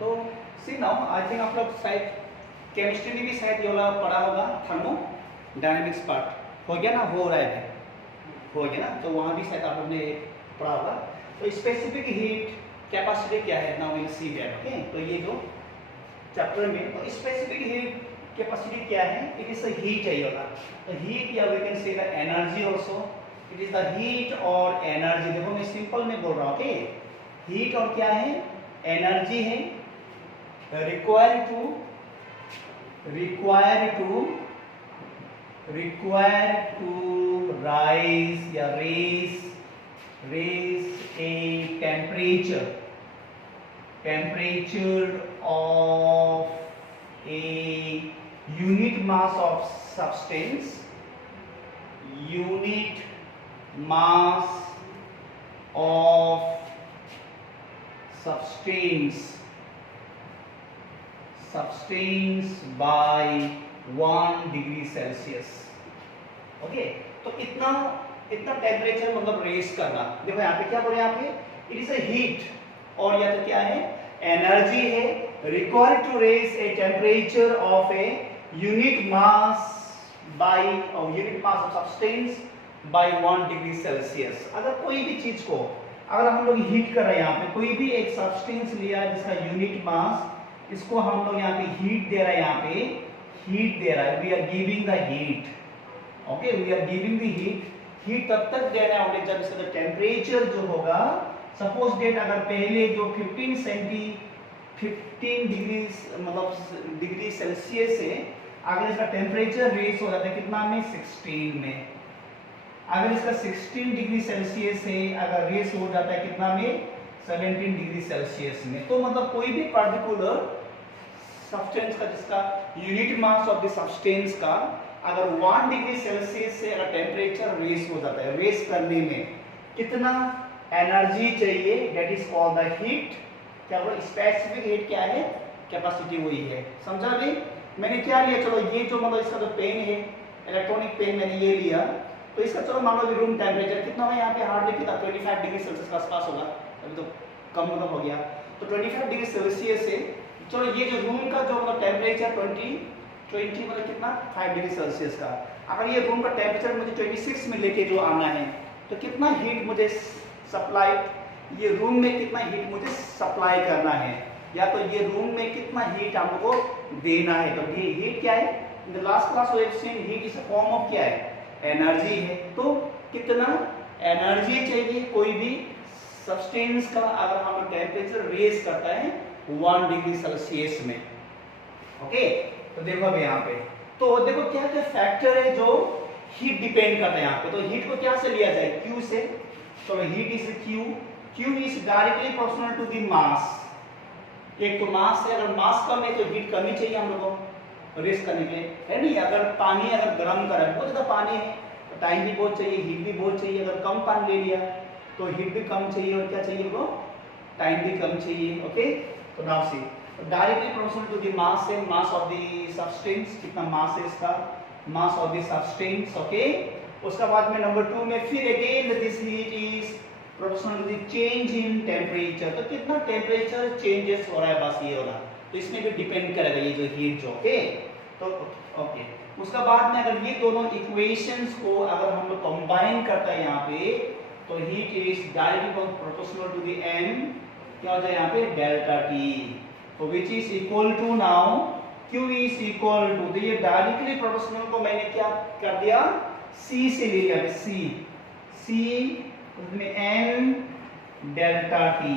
तो सी now I think आप लोग शायद केमिस्ट्री में भी शायद ये वाला पढ़ा होगा, थर्मोडायनेमिक्स पार्ट हो गया ना, हो रहा है, हो गया ना, तो वहाँ भी शायद आप लोग ने पढ़ा होगा। तो स्पेसिफिक हीट कैपेसिटी क्या है, now will see that. Okay, तो ये जो चैप्टर में तो स्पेसिफिक हीट कैपेसिटी क्या है, इट इज द हीट है ये वाला, तो हीट या we can say the energy also, it is the heat और एनर्जी। देखो मैं सिंपल में बोल रहा हूँ, ओके, हीट और क्या है, एनर्जी है, रिक्वायर टू राइज या raise a temperature of a unit mass of substance, unit mass of substance by 1 degree Celsius। Okay, तो इतना टेम्परेचर मतलब रेज करना। देखो यहाँ पे क्या बोले, यहाँ पे इट इज अ हीट और या तो क्या है, एनर्जी है, required to raise a temperature of a unit mass of substance by 1 degree Celsius. अगर कोई भी चीज को अगर हम लोग हीट कर रहे हैं, यहाँ पे कोई भी एक सब्सटेंस लिया जिसका यूनिट मास, इसको हम लोग यहाँ पे हीट दे रहा है, यहाँ पे हीट दे रहा है, we are giving the heat. Okay, we are giving the heat तब तक दे रहे होंगे जब इसका टेम्परेचर जो होगा, सपोज डेट अगर पहले जो 15 डिग्री सेल्सियस से अगर इसका टेम्परेचर रेस हो जाता है कितना में, 16 में, अगर इसका 16 डिग्री सेल्सियस से अगर रेस हो जाता है कितना में, 17 डिग्री सेल्सियस में, तो मतलब कोई भी पर्टिकुलर सब्सटेंस का जिसका unit mass of the substance का अगर 1 डिग्री सेल्सियस से अगर टेम्परेचर रेस हो जाता है, रेस करने में कितना एनर्जी चाहिए, that is called the heat. क्या बोले, स्पेसिफिक हीट क्या है, कैपेसिटी वही है। समझा भी, मैंने क्या लिया, चलो ये जो मतलब इसका जो पेन है, इलेक्ट्रॉनिक पेन मैंने ये लिया, तो इसका चलो मान लो रूम टेम्परेचर कितना है, यहाँ पे हार्डली कितना 25 डिग्री सेल्सियस का आसपास होगा, अभी तो कम मतलब हो गया, तो 25 डिग्री सेल्सियस से चलो ये जो रूम का जो मतलब टेम्परेचर 20 मतलब कितना 5 डिग्री सेल्सियस का, अगर ये रूम का टेम्परेचर मुझे 26 में लेके जो आना है, तो कितना हीट मुझे सप्लाई, ये रूम में कितना हीट मुझे सप्लाई करना है, या तो ये रूम में कितना हीट हमको देना है। तो ये हीट क्या है, in the last class we have seen heat is a form of क्या है, एनर्जी है। तो कितना एनर्जी चाहिए कोई भी सब्सटेंस का अगर हम टेम्परेचर रेज करता है 1 डिग्री सेल्सियस में। ओके, तो देखो अब यहाँ पे तो देखो क्या क्या फैक्टर है जो हीट डिपेंड करता है यहाँ पे। तो हीट को क्या से लिया जाए, क्यू से। तो heat is Q is directly proportional to the mass. एक तो मास है, अगर मास कम है तो हीट कम ही चाहिए हम लोगों को रेस करने के लिए, है नहीं। अगर पानी अगर गर्म कर बहुत ज्यादा पानी है तो टाइम भी बहुत चाहिए, हीट भी बहुत चाहिए। अगर कम पानी ले लिया तो हीट भी कम चाहिए और क्या चाहिए वो, टाइम भी कम चाहिए। ओके, तो now see directly proportional to the mass है, मास ऑफ द सब्सटेंस, कितना मास है इसका, mass of the substance. Okay, उसका बाद में नंबर 2 में फिर again this heat is proportional to the change in temperature. तो कितना टेम्परेचर चेंजेस हो रहा है, बस ये वाला, तो इसमें भी डिपेंड करेगा ये जो हीट जो। ओके, तो ओके, उसका बाद में अगर ये दोनों इक्वेशंस को अगर हम लोग कंबाइन करता है यहाँ पे, तो heat is directly proportional to the M, क्या हो जाए यहाँ पे, डेल्टा टी, तो which is equal to now Q is equal to, तो ये डायरेक्टली प्रोपोर्शनल को मैंने क्या कर दिया, C से ले लिया, C उसमें n delta T.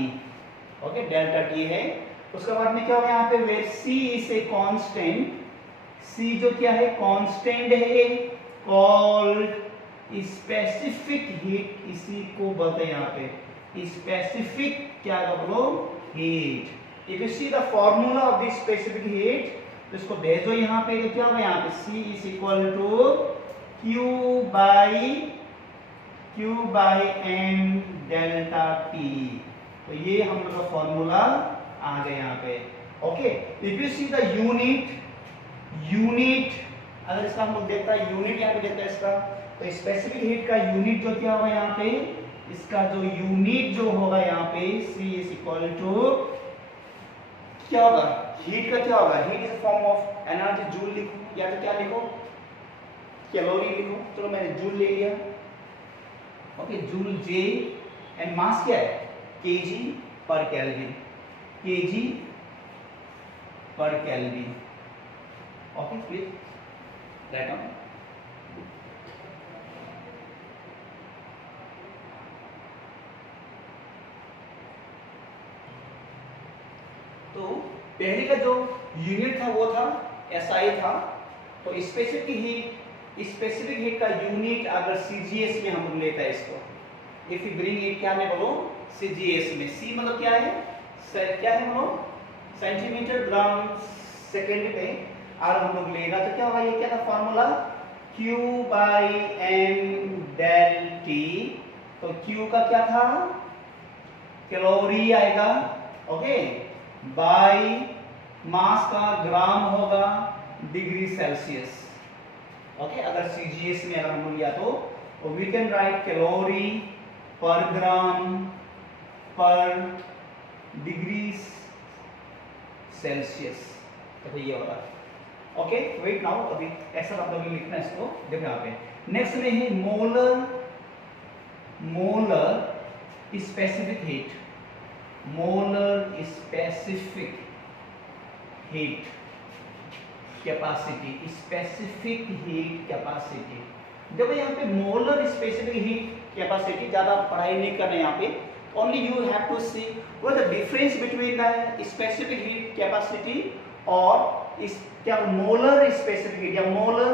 Okay, delta T है। उसके बाद में क्या होगा यहाँ पे, वे C is a constant, C जो क्या है, कांस्टेंट है, कॉल्ड स्पेसिफिक हीट, इसी को बोलते हैं यहाँ पे स्पेसिफिक क्या बोलो, heat. If you see the formula of this specific heat, तो इसको भेजो यहाँ पे, तो क्या होगा यहाँ पे, C is equal to Q by n delta T। तो ये हम लोग का फॉर्मूला आ गया यहाँ पे। Okay, if you see the unit अगर इसका हम लोग देखता है यूनिट यहाँ पे देखता है इसका, तो स्पेसिफिक हीट का यूनिट जो क्या होगा यहाँ पे, इसका जो यूनिट जो होगा यहाँ पे C is equal to क्या होगा, हीट का क्या होगा, heat is form of energy, joule लिखो या तो क्या लिखो, कैलोरी लिखो। चलो मैंने जूल ले लिया, okay, joule J, and mass क्या है, केजी पर केल्विन, केजी पर kelvin. Okay clear, right down. तो पहले का जो यूनिट था वो था एसआई था। तो स्पेसिफिक हीट का यूनिट अगर सीजीएस में हम लोग लेता है इसको, इफ यू ब्रिंग इट क्या में बोलो, सीजीएस में। सी मतलब क्या है, क्या है हम लोग, सेंटीमीटर ग्राम सेकेंड पे। और हम लोग लेगा तो क्या होगा, ये क्या था formula, Q by M del T. तो Q का क्या था, कैलोरी आएगा, ओके, बाई मास का ग्राम होगा डिग्री सेल्सियस। ओके, अगर सीजीएस में अगर हम लोग लिया तो वी कैन राइट कैलोरी पर ग्राम पर डिग्री सेल्सियस। तो ये होगा, ओके। वेट नाउ, अभी ऐसा आप लोग लिखना है इसको, देखो यहाँ पे नेक्स्ट में है molar specific heat, molar specific heat capacity, specific heat capacity. देखो यहाँ पे मोलर स्पेसिफिक हीट कैपेसिटी ज्यादा पढ़ाई नहीं करना है यहाँ पे, only you have to see what the difference between the specific heat capacity और इस क्या मोलर स्पेसिफिक हीट या मोलर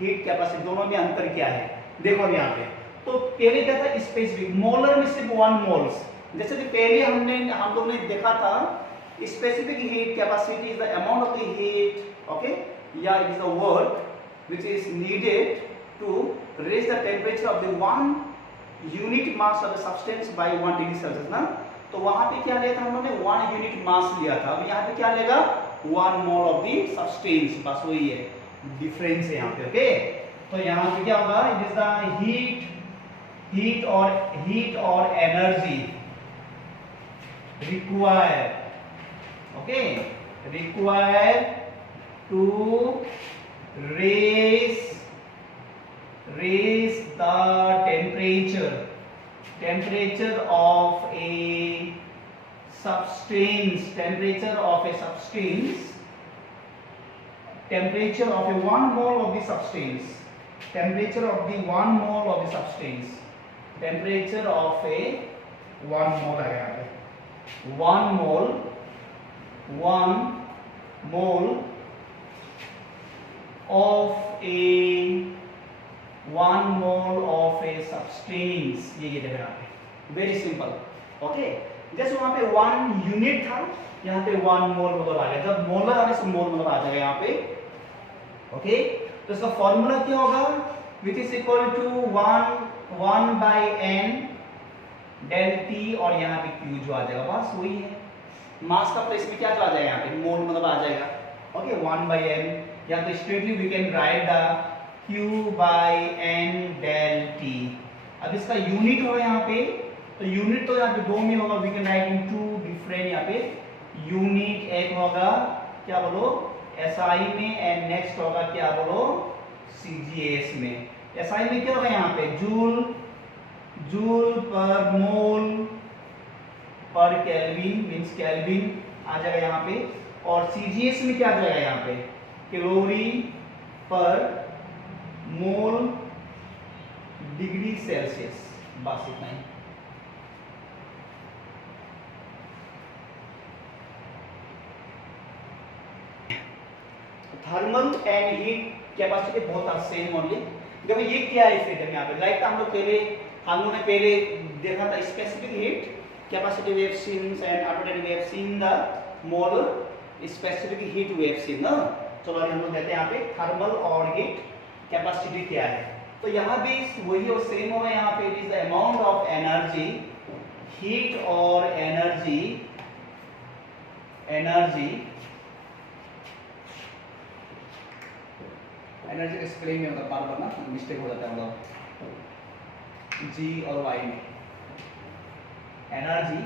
हीट कैपेसिटी, दोनों में अंतर क्या है। देखो यहाँ पे तो पहले क्या था, स्पेसिफिक, मोलर में सिर्फ 1 मोल्स। जैसे कि पहले हम लोग ने देखा था specific heat capacity is the amount of the heat, okay, या it is the work which is needed to raise the temperature of the 1 unit mass of the substance by 1 degree Celsius ना। तो वहां पे क्या लिया था हम लोगों ने, 1 यूनिट मास लिया था। अब यहाँ पे क्या लेगा, 1 मोल ऑफ द सब्सटेंस, बस वही है डिफरेंस है यहाँ पे, ओके। तो यहाँ पे क्या होगा, इट इज द हीट और energy required, okay, required to raise the temperature of a substance, temperature of a 1 mole of the substance, temperature of the 1 mole of the substance, temperature of a 1 mole आ गया है, 1 mole of a substance, ये देखो यहाँ पे very simple, okay. जैसे वहां पे 1 unit था, यहाँ पे 1 मोल मतलब आ गया। जब मोलर आने से मोल मतलब आ जाएगा यहाँ पे, ओके। तो इसका फॉर्मूला क्या होगा, which is equal to 1 by N del T, और यहाँ पे क्यू जो आ जाएगा, बस वही है। मास का प्लेस में क्या जो आ जाएगा यहाँ पे, मोल मतलब आ जाएगा, ओके, 1 बाई एन, या तो straightly we can write the Q by N del T. अब इसका यूनिट होगा यहाँ पे, तो यूनिट तो यहाँ पे 2 में होगा, we can write in 2 different यहाँ पे यूनिट। एक होगा क्या बोलो, एसआई में, एंड नेक्स्ट होगा क्या बोलो, सीजीएस में। एसआई में क्या होगा यहाँ पे, जूल पर मोल पर केल्विन, मींस केल्विन आ जाएगा यहाँ पे। और सीजीएस में क्या आ जाएगा यहाँ पे, कैलोरी पर मोल डिग्री सेल्सियस, बस इतना ही। थर्मल एंड हीट कैपेसिटी बहुत आर सेम ओनली। देखो ये क्या है फिर यहाँ पे, लाइक हम लोग ने पहले देखा था specific heat capacity we have seen, and after that we have seen the molar specific heat we have seen ना। चलो हम लोग देखते हैं यहाँ पे थर्मल और हीट कैपेसिटी क्या है। तो यहाँ भी वही और सेम होगा, यहाँ पे it is the amount of energy, heat और एनर्जी के स्पेलिंग में मतलब बार बार ना मिस्टेक हो जाता है, मतलब जी और वाई में। Energy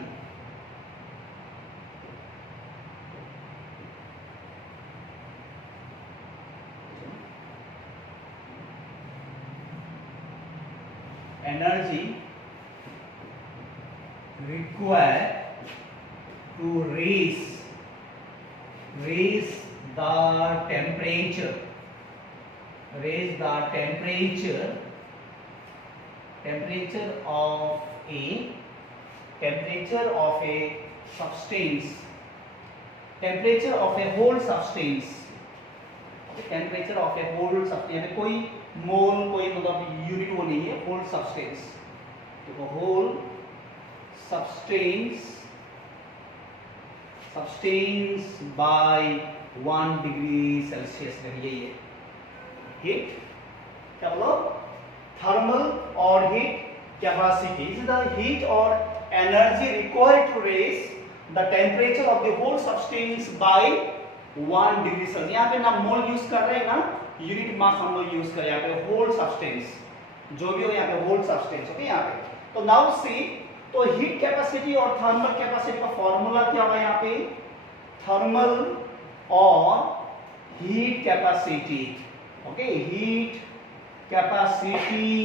energy required to raise the temperature of a substance, temperature of a whole substance, temperature of a whole substance, कोई मोल कोई मतलब यूनिट वो नहीं है, होल सब्सटेंस, तो whole substance by 1 degree Celsius यही है हीट, क्या बोलो, थर्मल और heat capacity is the heat और energy required to raise the temperature of the whole substance by 1 degree Celsius. यहाँ पे ना मोल यूज कर रहे हैं ना यूनिट मास हम लोग यूज कर रहे हैं, यहाँ पे होल सब्सटेंस जो भी हो यहाँ पे होल सब्सटेंस, ओके। यहाँ पे तो नाउ सी, तो हीट कैपेसिटी और थर्मल कैपेसिटी का फॉर्मूला क्या होगा यहाँ पे, थर्मल और heat capacity, okay, heat capacity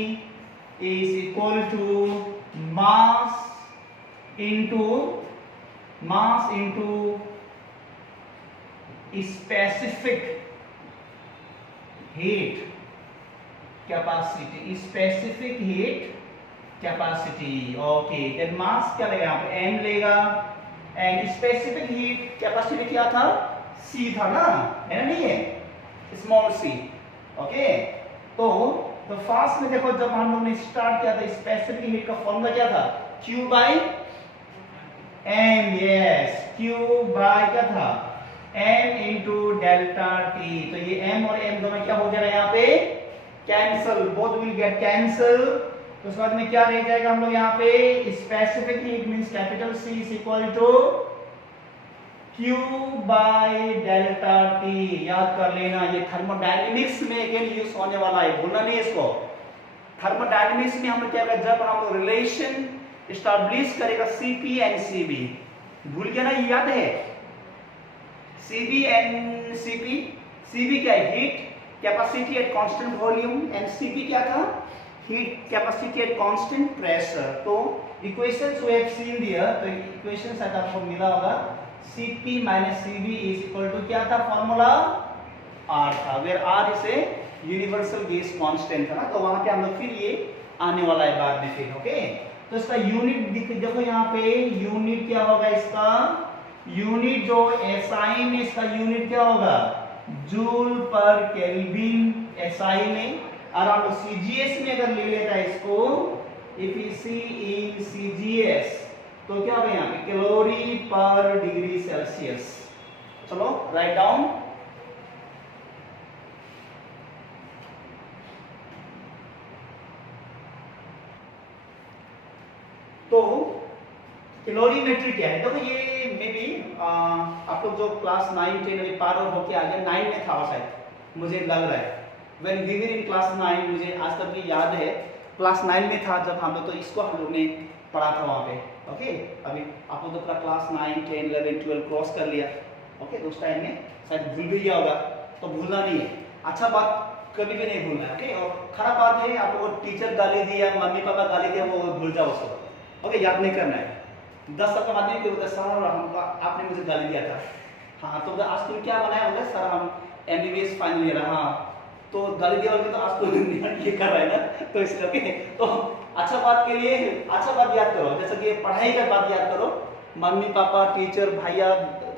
is equal to mass into specific heat capacity, okay, then mass क्या लेगा यहाँ पे m लेगा, and specific heat capacity क्या था, c था ना, है ना, नहीं है, small c, okay। तो फास्ट में देखो जब हम लोग ने स्टार्ट किया था स्पेसिफिक हीट का फॉर्मूला क्या था, q by m, yes, q by क्या था, m इंटू डेल्टा टी, तो ये m और m दोनों क्या हो जाएगा यहाँ पे, cancel, both will get cancel. तो उसके बाद में क्या रह जाएगा हम लोग यहाँ पे, specific heat means capital C is equal to Q by delta T, याद कर लेना, ये थर्मोडायनेमिक्स में अगेन यूज होने वाला है, भूलना नहीं इसको। थर्मोडायनेमिक्स में हम क्या करेंगे, जब हम रिलेशन एस्टैब्लिश करेगा Cp एंड Cv, भूल गया ना, ये याद है, Cb and Cb क्या है, heat capacity at constant volume, and Cp क्या था, heat capacity at constant pressure. तो equations we have seen here, तो इक्वेशन शायद आपको मिला होगा, Cp minus Cv is equal to क्या था फॉर्मूला, R था, where R is a universal gas constant था ना, तो वहां पे हम लोग फिर ये आने वाला है बाद में फिर, ओके। तो इसका यूनिट देखो यहाँ पे, यूनिट क्या होगा इसका, यूनिट जो SI में इसका यूनिट क्या होगा, जूल पर केल्विन SI में, और हम लोग CGS में अगर ले लेता है इसको, if you see in CGS तो क्या होगा यहाँ पे, कैलोरी पर डिग्री सेल्सियस। चलो राइट डाउन, तो कैलोरीमेट्री क्या है, देखो ये मे बी आप लोग जो क्लास 9 10 अभी पार होके आ गए, 9 में था शायद, मुझे लग रहा है, when we were in class 9, मुझे आज तक भी याद है क्लास 9 में था जब हम लोग, तो इसको हम लोग ने पढ़ा था वहाँ पे, ओके। अभी आप लोग तो पूरा क्लास 9 10 11 12 क्रॉस कर लिया, ओके, तो उस टाइम में शायद भूल भी गया होगा, तो भूलना नहीं है, अच्छा बात कभी भी नहीं भूलना है, ओके। और खराब बात है आप लोगों को टीचर गाली दिया, मम्मी पापा गाली दिया, वो भूल जाओ उसको, ओके, याद नहीं करना है। 10 साल का आदमी को सर आपने मुझे गाली दिया था, हाँ, तो आज तुम क्या बनाया होगा, सर हम MBBS फाइनल ईयर, हाँ, तो गाली दिया होगा, तो आज तो ये कर रहा है ना, तो इसलिए, ओके। तो अच्छा बात के लिए अच्छा बात याद करो, जैसे कि पढ़ाई का बात याद करो, मम्मी पापा टीचर भैया,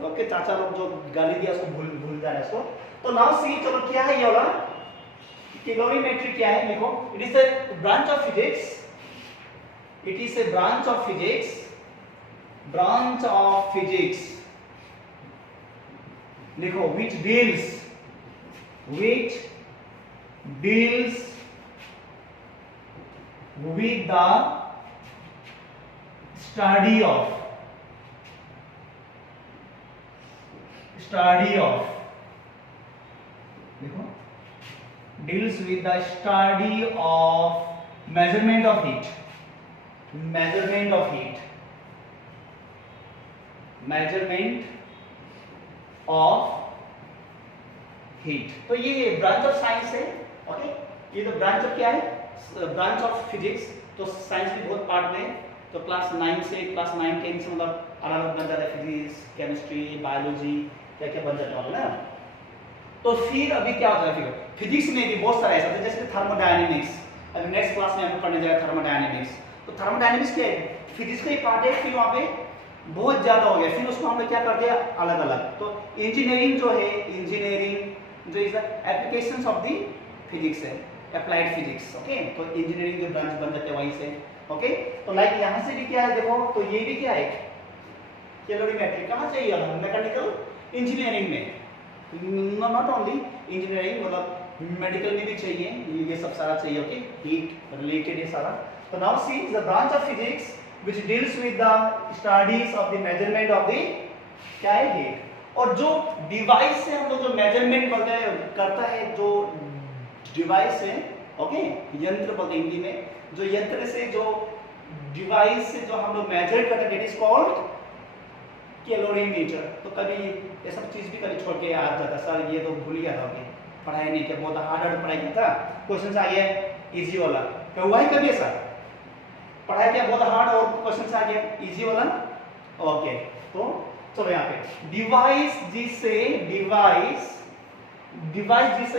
ओके, चाचा लोग जो गाली दिया उसको भूल जाए इसको। तो नाउ सी, चलो क्या है ये वाला कैलोरीमेट्री क्या है, देखो, it is a branch of physics, it is a branch of physics देखो which deals with the study of देखो, deals with the study of measurement of heat, तो ये ब्रांच ऑफ साइंस है, ओके। ये तो ब्रांच ऑफ क्या है, branch of physics तो साइंस भी बहुत पार्ट में, तो क्लास 9 से क्लास 9 10 से मतलब अलग अलग बन जाता है, फिजिक्स, केमिस्ट्री, बायोलॉजी, क्या क्या बन जाता है ना। तो फिर अभी क्या होता है, फिर फिजिक्स में भी बहुत सारा ऐसा होता है, जैसे थर्मोडायनेमिक्स। अभी नेक्स्ट क्लास में हम पढ़ने जाएगा थर्मोडायनेमिक्स। तो थर्मोडायनेमिक्स क्या है, फिजिक्स का ही पार्ट है, फिर वहाँ पे बहुत ज़्यादा हो गया, फिर उसको हमने क्या कर दिया अलग अलग। तो इंजीनियरिंग जो है, इंजीनियरिंग जो is the applications of the physics है, अप्लाइड फिजिक्स। ओके, तो इंजीनियरिंग जो ब्रांच बन जाते हैं वहीं से। ओके, तो लाइक यहाँ से भी क्या है देखो, तो ये भी क्या है, कैलोरीमेट्री कहाँ चाहिए, मैकेनिकल इंजीनियरिंग में, नॉट ओनली इंजीनियरिंग, मतलब मेडिकल में भी चाहिए, ये सब सारा चाहिए। ओके, हीट रिलेटेड है सारा। तो now see the branch of physics which deals with the studies of the measurement of the क्या है हीट। और जो डिवाइस से हम लोग जो मेजरमेंट करता है, जो डिवाइस है, ओके, यंत्र बोलते हैं हिंदी में, जो यंत्र से जो डिवाइस से जो हम लोग मेजर करते हैं, दैट इज कॉल्ड कैलोरीमीटर। तो कभी ये सब चीज भी कभी छोड़ के आ जाता, सर ये तो भूल गया था, पढ़ाई नहीं किया, बहुत हार्ड पढ़ाई किया था, क्वेश्चन आ गया इजी वाला, क्या हुआ है कभी ऐसा, पढ़ाई किया बहुत हार्ड और क्वेश्चन आ गया इजी वाला। ओके, तो चलो यहाँ पे डिवाइस जिससे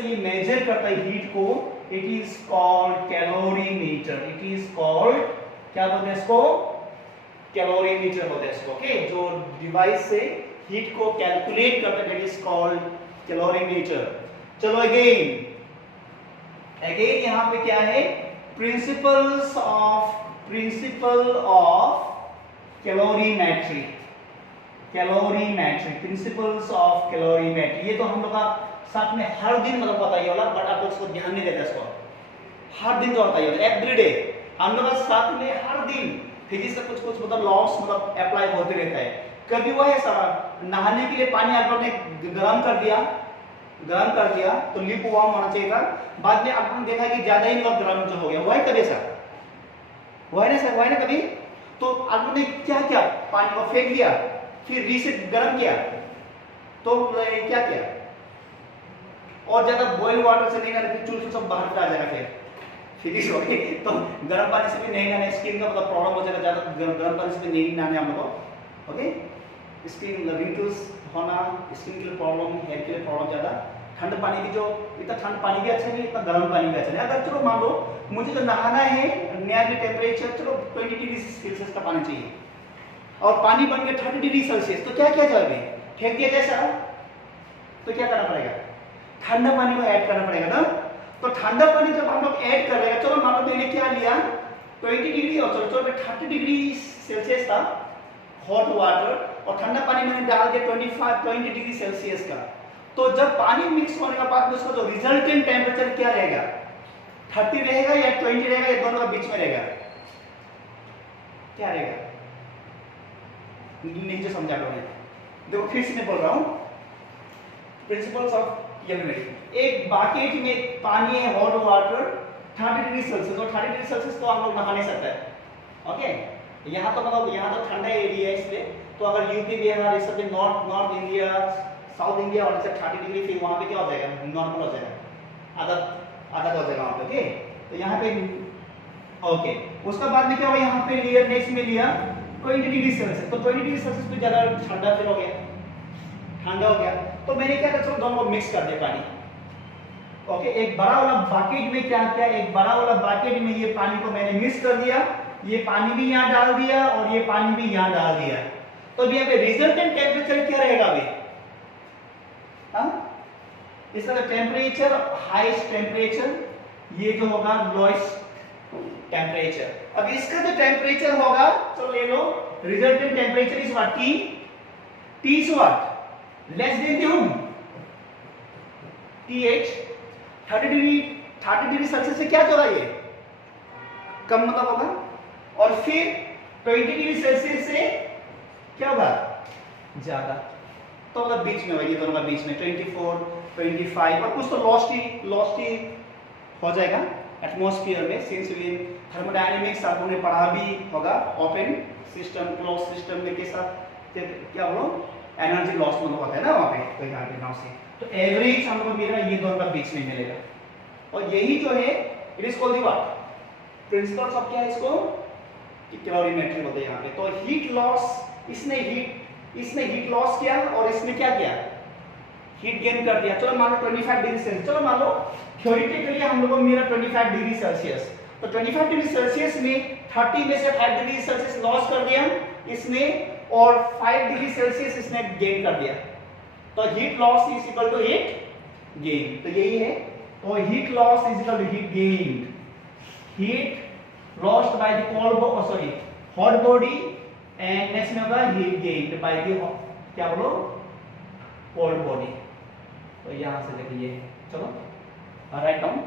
ये मेजर करता है हीट को, it is called calorimeter. It is called, क्या बोलते हैं इसको, कैलोरीमीटर बोलते हैं इसको। ओके, जो डिवाइस से हीट को कैलकुलेट करता है, दैट इज कॉल्ड कैलोरीमीटर। चलो अगेन यहाँ पे क्या है, principle of calorimetry, principles of calorimetry. ये तो हम लोग का साथ में हर दिन मतलब होता ही होगा, बट आप उसको ध्यान नहीं देते, इसको हर दिन जो होता ही होता है, एवरीडे हम लोग का साथ में हर दिन फिजिक्स का कुछ कुछ मतलब लॉस मतलब अप्लाई होते रहता है। कभी वो है सर, नहाने के लिए पानी आपने गर्म कर दिया तो लिप वार्म होना चाहिए था, बाद में आपने देखा कि ज्यादा ही मतलब गर्म जो हो गया, वही कभी सर, वही ना कभी। तो आपने क्या किया, पानी को फेंक दिया, फिर रीसेट गर्म किया, तो क्या किया, और ज्यादा बॉइल वाटर से नहीं नहाना, फिर चूल सब बाहर आ जाएगा, फिर फिनिश हो गई। तो गर्म पानी से भी नहीं नहाना, स्किन का मतलब प्रॉब्लम हो जाएगा, ज्यादा गर्म पानी से भी नहीं नहाने हम लोग। ओके, स्किन रिंकल्स होना, स्किन के लिए प्रॉब्लम, हेयर के लिए प्रॉब्लम ज्यादा। ठंड पानी भी, जो इतना ठंड पानी भी अच्छा नहीं, इतना गर्म पानी भी अच्छा नहीं। अगर चलो मान लो मुझे तो नहाना है, नियरली टेम्परेचर चलो 20 डिग्री सेल्सियस का पानी चाहिए, और पानी बन गया 30 डिग्री सेल्सियस, तो क्या किया जाए, फेंक दिया जैसा, तो क्या करना पड़ेगा, ठंडा पानी को ऐड करना पड़ेगा ना। तो ठंडा पानी जब हम लोग ऐड कर रहे, चलो मान लो मैंने क्या लिया 20 डिग्री, और चलो 30 डिग्री सेल्सियस था हॉट वाटर, और ठंडा पानी मैंने डाल दिया 20 डिग्री सेल्सियस का। तो जब पानी मिक्स होने के बाद उसका जो रिजल्टेंट टेम्परेचर क्या रहेगा, 30 रहेगा या 20 रहेगा, या दोनों का बीच में रहेगा, क्या रहेगा, नीचे समझा करो। देखो फिर से मैं बोल रहा हूं, प्रिंसिपल्स ऑफ कैलोरीमेट्री। एक बकेट में पानी है, हॉट वाटर 30 डिग्री सेल्सियस, और 30 डिग्री सेल्सियस तो हम लोग नहा नहीं सकते। ओके, यहाँ तो मतलब यहाँ तो ठंडा एरिया है, इसलिए तो अगर यूपी बिहार ये सब नॉर्थ इंडिया, साउथ इंडिया और 30 डिग्री, फिर वहाँ पे क्या हो जाएगा, नॉर्मल हो जाएगा, आधा हो जाएगा वहाँ पे। ओके, तो यहाँ पे ओके, उसका बाद में क्या हुआ, यहाँ पे लिया, नेक्स्ट में लिया 20 डिग्री सेल्सियस, तो 20 डिग्री सेल्सियस पे ज्यादा ठंडा फिर हो गया, तो मैंने क्या किया, दोनों को मिक्स कर दिया पानी। ओके, एक बड़ा वाला बकेट में क्या किया, एक बड़ा वाला बकेट में ये पानी को मैंने मिक्स कर दिया, ये पानी भी यहाँ डाल दिया, और ये पानी भी यहाँ डाल दिया। तो अभी यहाँ पे रिजल्टेंट टेम्परेचर क्या रहेगा अभी, इसका टेम्परेचर, हाईएस्ट टेम्परेचर, ये जो होगा लोएस्ट टेम्परेचर। अब इसका जो टेम्परेचर होगा, तो ले लो, resultant temperature is what, T is what, less than the TH। 30 degree Celsius से क्या होगा, ये कम मतलब होगा, और फिर 20 डिग्री सेल्सियस से क्या होगा, ज्यादा, तो मतलब बीच में होगी, दोनों का बीच में 24, 25, और कुछ तो लॉस्ट ही हो जाएगा एटमॉस्फेयर में। सिंस वी थर्मोडायनेमिक्स आप लोगों ने पढ़ा भी होगा, ओपन सिस्टम क्लोज सिस्टम में के साथ क्या बोलो, एनर्जी लॉस मतलब होता है ना वहाँ पे, तो यहाँ पे नाउ से तो एवरेज हम लोग मिलेगा, ये दोनों का बीच में मिलेगा, और यही जो है it is called the what, principles of क्या है इसको, कैलोरीमेट्री बोलते हैं यहाँ पे। तो हीट लॉस, इसने हीट लॉस किया और इसने क्या किया, हीट गेन कर दिया। चलो मान लो 25 डिग्री सेल्सियस, चलो मान लो थ्योरेटिकली हम लोगों को मिला 25 डिग्री सेल्सियस, तो 25 डिग्री सेल्सियस में 30 में से 5 डिग्री सेल्सियस लॉस कर दिया इसने और 5 डिग्री सेल्सियस इसने गेन कर दिया। तो heat loss is equal to heat gain, तो यही है। तो heat loss is equal to heat gain, heat lost by the hot body and next में होगा हीट गेन्ड बाय द क्या बोलो, कोल्ड बॉडी। तो यहां से देखिए, चलो राइट डाउन।